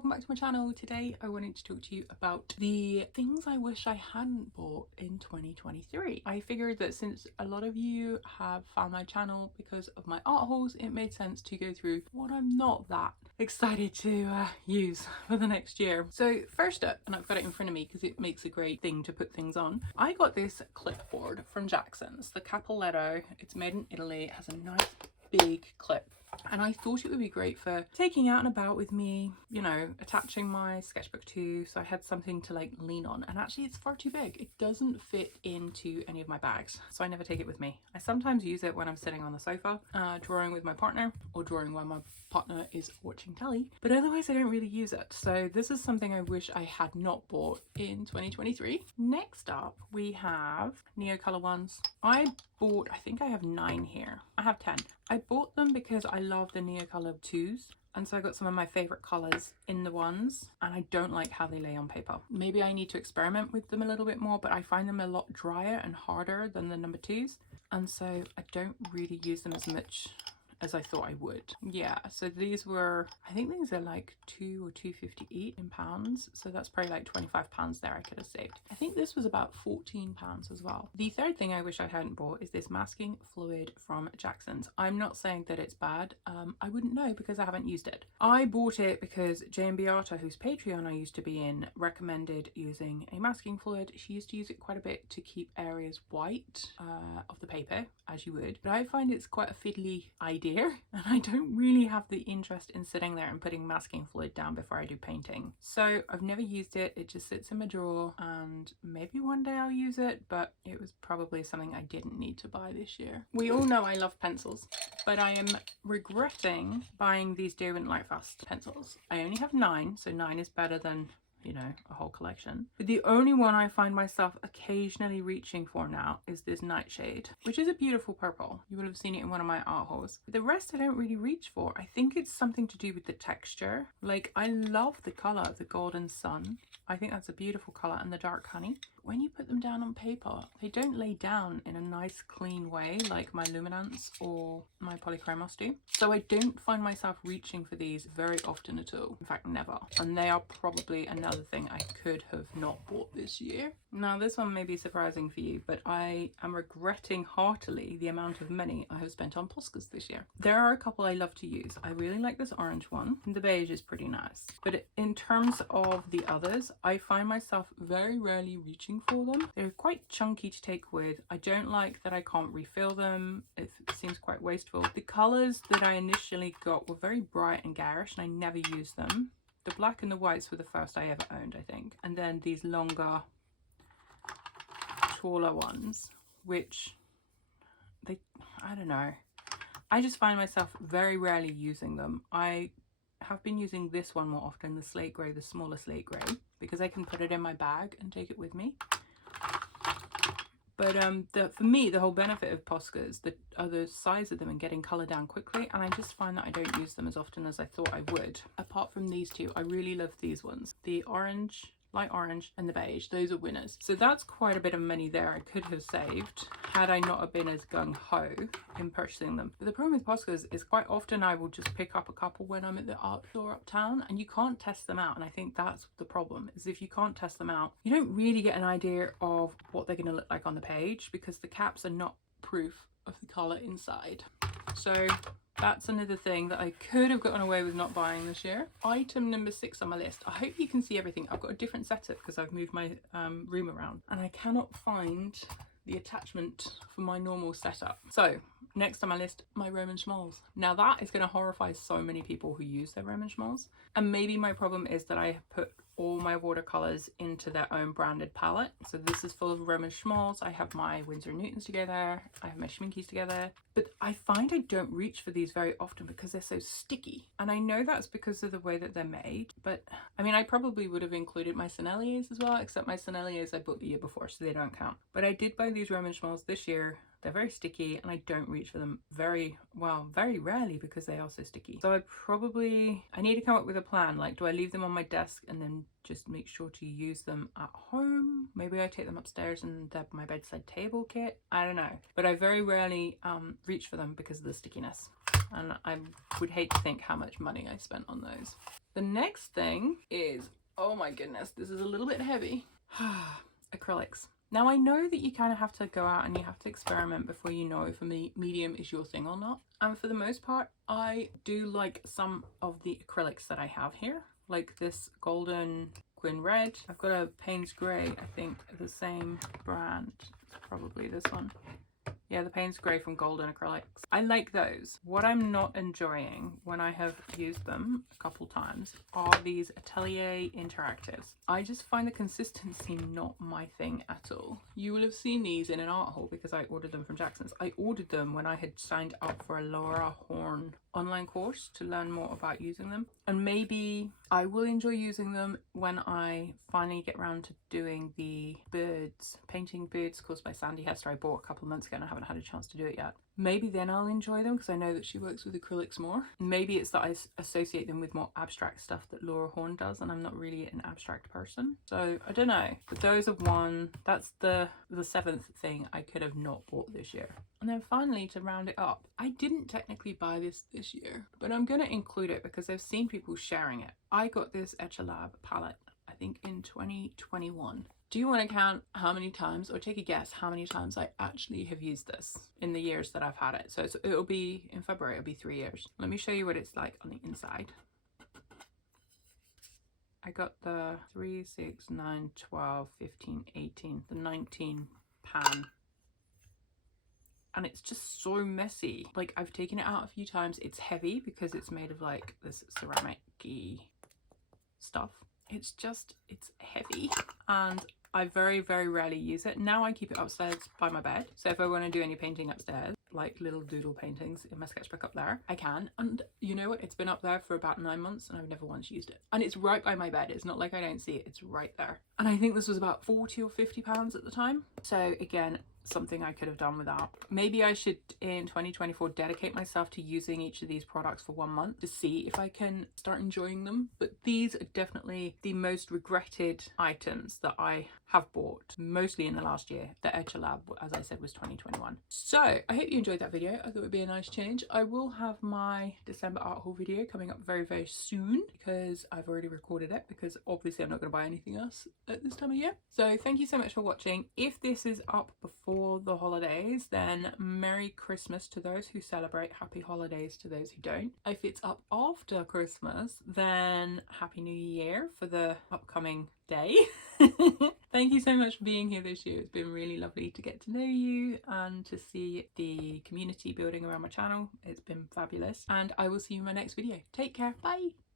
welcome back to my channel. Today I wanted to talk to you about the things I wish I hadn't bought in 2023. I figured that since a lot of you have found my channel because of my art hauls, it made sense to go through what I'm not that excited to use for the next year. So first up, and I've got it in front of me because it makes a great thing to put things on, I got this clipboard from Jackson's, the Capoletto. It's made in Italy. It has a nice big clip. And I thought it would be great for taking out and about with me, you know, attaching my sketchbook to, so I had something to like lean on. And actually it's far too big. It doesn't fit into any of my bags, so I never take it with me. I sometimes use it when I'm sitting on the sofa, drawing with my partner, or drawing while my partner is watching telly, but otherwise I don't really use it. So this is something I wish I had not bought in 2023. Next up, we have Neocolor ones. I think I have 9 here. I have 10. I bought them because I love the Neocolor 2s. And so I got some of my favorite colors in the ones, and I don't like how they lay on paper. Maybe I need to experiment with them a little bit more, but I find them a lot drier and harder than the number 2s. And so I don't really use them as much as I thought I would. Yeah, so these were, I think these are like £2 or £2.50 each in pounds, so that's probably like £25 there I could have saved. I think this was about £14 as well. The third thing I wish I hadn't bought is this masking fluid from Jackson's. I'm not saying that it's bad. I wouldn't know because I haven't used it. I bought it because Jane Beata, whose Patreon I used to be in, recommended using a masking fluid. She used to use it quite a bit to keep areas white of the paper, as you would, but I find it's quite a fiddly idea, and I don't really have the interest in sitting there and putting masking fluid down before I do painting. So I've never used it. It just sits in my drawer, and maybe one day I'll use it, but it was probably something I didn't need to buy this year. We all know I love pencils, but I am regretting buying these Derwent Lightfast pencils. I only have 9, so 9 is better than, you know, a whole collection. But the only one I find myself occasionally reaching for now is this Nightshade, which is a beautiful purple. You will have seen it in one of my art hauls. But the rest I don't really reach for. I think it's something to do with the texture. Like, I love the colour of the Golden Sun. I think that's a beautiful colour, and the Dark Honey. When you put them down on paper, they don't lay down in a nice clean way like my Luminance or my Polychromos do. So I don't find myself reaching for these very often at all. In fact, never. And they are probably another thing I could have not bought this year. Now, this one may be surprising for you, but I am regretting heartily the amount of money I have spent on Poscas this year. There are a couple I love to use. I really like this orange one. The beige is pretty nice. But in terms of the others, I find myself very rarely reaching for them. They're quite chunky to take with. I don't like that I can't refill them. It seems quite wasteful. The colours that I initially got were very bright and garish, and I never used them. The black and the whites were the first I ever owned, I think. And then these longer, taller ones, which I don't know. I just find myself very rarely using them. I have been using this one more often, the slate grey, the smaller slate grey, because I can put it in my bag and take it with me. But for me, the whole benefit of Poscas are the size of them and getting colour down quickly, and I just find that I don't use them as often as I thought I would. Apart from these two, I really love these ones. The orange, light orange, and the beige. Those are winners. So that's quite a bit of money there I could have saved had I not have been as gung-ho in purchasing them. But the problem with Poscas is quite often I will just pick up a couple when I'm at the art store uptown, and you can't test them out. And I think that's the problem, is if you can't test them out, you don't really get an idea of what they're going to look like on the page, because the caps are not proof of the colour inside. So that's another thing that I could have gotten away with not buying this year. Item number 6 on my list. I hope you can see everything. I've got a different setup because I've moved my room around, and I cannot find the attachment for my normal setup. So next on my list, my Roman Schmalls. Now that is going to horrify so many people who use their Roman Schmalls. And maybe my problem is that I have put all my watercolors into their own branded palette. So this is full of Roman Schmalls. I have my Winsor & Newtons together. I have my Schminkies together. But I find I don't reach for these very often because they're so sticky. And I know that's because of the way that they're made. But I mean, I probably would have included my Senneliers as well, except my Senneliers I bought the year before, so they don't count. But I did buy these Roman Schmalls this year. They're very sticky, and I don't reach for them very rarely because they are so sticky. So I need to come up with a plan. Like, do I leave them on my desk and then just make sure to use them at home? Maybe I take them upstairs and they're my bedside table kit. I don't know. But I very rarely reach for them because of the stickiness. and I would hate to think how much money I spent on those. The next thing is, oh my goodness, this is a little bit heavy. Acrylics. Now I know that you kind of have to go out and you have to experiment before you know if a medium is your thing or not. And for the most part, I do like some of the acrylics that I have here, like this golden Quin Red. I've got a Payne's Grey, I think the same brand. It's probably this one. Yeah, the Payne's Grey from Golden Acrylics. I like those. What I'm not enjoying when I have used them a couple times are these Atelier Interactives. I just find the consistency not my thing at all. You will have seen these in an art haul because I ordered them from Jackson's. I ordered them when I had signed up for a Laura Horn online course to learn more about using them. And maybe I will enjoy using them when I finally get around to doing the birds, painting birds course by Sandy Hester I bought a couple of months ago and I haven't had a chance to do it yet. Maybe then I'll enjoy them because I know that she works with acrylics more. Maybe it's that I associate them with more abstract stuff that Laura Horn does and I'm not really an abstract person. So I don't know, but those are one. That's the seventh thing I could have not bought this year. And then finally, to round it up, I didn't technically buy this year, but I'm going to include it because I've seen people sharing it. I got this Etchalab palette, I think in 2021. Do you want to count how many times, or take a guess how many times I actually have used this in the years that I've had it? So it'll be, in February, it'll be 3 years. Let me show you what it's like on the inside. I got the 3, 6, 9, 12, 15, 18, the 19 pan. And it's just so messy. Like, I've taken it out a few times. It's heavy because it's made of like this ceramic-y stuff. It's heavy and I very, very rarely use it. Now I keep it upstairs by my bed. So if I want to do any painting upstairs, like little doodle paintings in my sketchbook up there, I can. And you know what? It's been up there for about 9 months and I've never once used it. And it's right by my bed. It's not like I don't see it. It's right there. And I think this was about 40 or 50 pounds at the time. So again, something I could have done without. Maybe I should in 2024 dedicate myself to using each of these products for 1 month to see if I can start enjoying them. But these are definitely the most regretted items that I have bought, mostly in the last year. The Etchalab, as I said, was 2021. So I hope you enjoyed that video. I thought it would be a nice change. I will have my December art haul video coming up very, very soon because I've already recorded it, because obviously I'm not going to buy anything else at this time of year. So thank you so much for watching. If this is up before the holidays, then Merry Christmas to those who celebrate, Happy Holidays to those who don't. If it's up after Christmas, then Happy New Year for the upcoming day. Thank you so much for being here this year. It's been really lovely to get to know you and to see the community building around my channel. It's been fabulous, and I will see you in my next video. Take care. Bye.